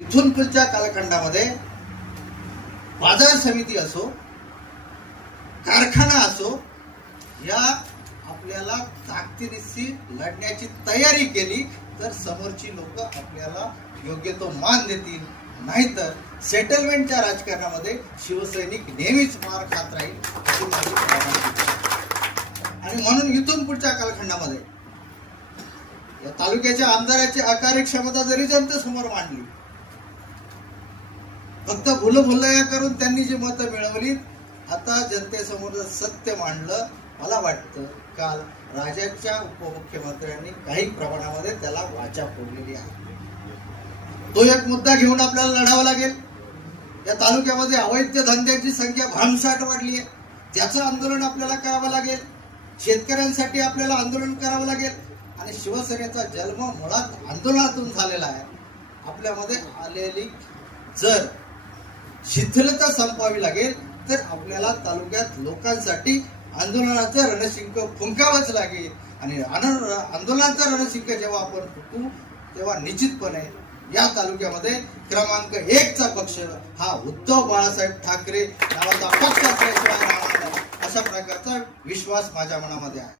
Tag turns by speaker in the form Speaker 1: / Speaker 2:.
Speaker 1: इथून पुढच्या कालखंडामध्ये बाजार समिती असो कारखाना असो या आपल्याला ताकदीनिशी लढण्याची तयारी केली तर समोरची लोक आपल्याला योग्य तो मान देतील. नाहीतर सेटलमेंटच्या राजकारणामध्ये शिवसैनिक नेहमीच मार खात राहील अशी माझी आणि म्हणून इथून पुढच्या कालखंडामध्ये या तालुक्याच्या आमदाराची अकार्यक्षमता क्षमता जरी जनतेसमोर मांडली फक्त भुलभुलया करून त्यांनी जी मतं मिळवली आता जनतेसमोर सत्य मांडलं मला वाटतं काल राज्याच्या उपमुख्यमंत्र्यांनी काही प्रमाणामध्ये त्याला वाचा फोडलेली आहे. तो एक मुद्दा घेऊन आपल्याला लढावा लागेल. या तालुक्यामध्ये अवैध धंद्याची संख्या भ्रमसाट वाढली आहे. त्याचं आंदोलन आपल्याला करावं लागेल. शेतकऱ्यांसाठी आपल्याला आंदोलन करावं लागेल. आणि शिवसेनेचा जन्म मुळात आंदोलनातून झालेला आहे. आपल्यामध्ये आलेली जर शिथिलता संपवावी लागेल तर आपल्याला तालुक्यात लोकांसाठी आंदोलनाचं रणशिंक फुंकावंच लागेल आणि आंदोलनाचं रणशिंक जेव्हा आपण फुंकू तेव्हा निश्चितपणे या तालुक्यामध्ये क्रमांक एकचा पक्ष हा उद्धव बाळासाहेब ठाकरे नावाचा पक्ष असल्याशिवाय राहणार नाही. अशा प्रकारचा विश्वास माझ्या मनामध्ये आहे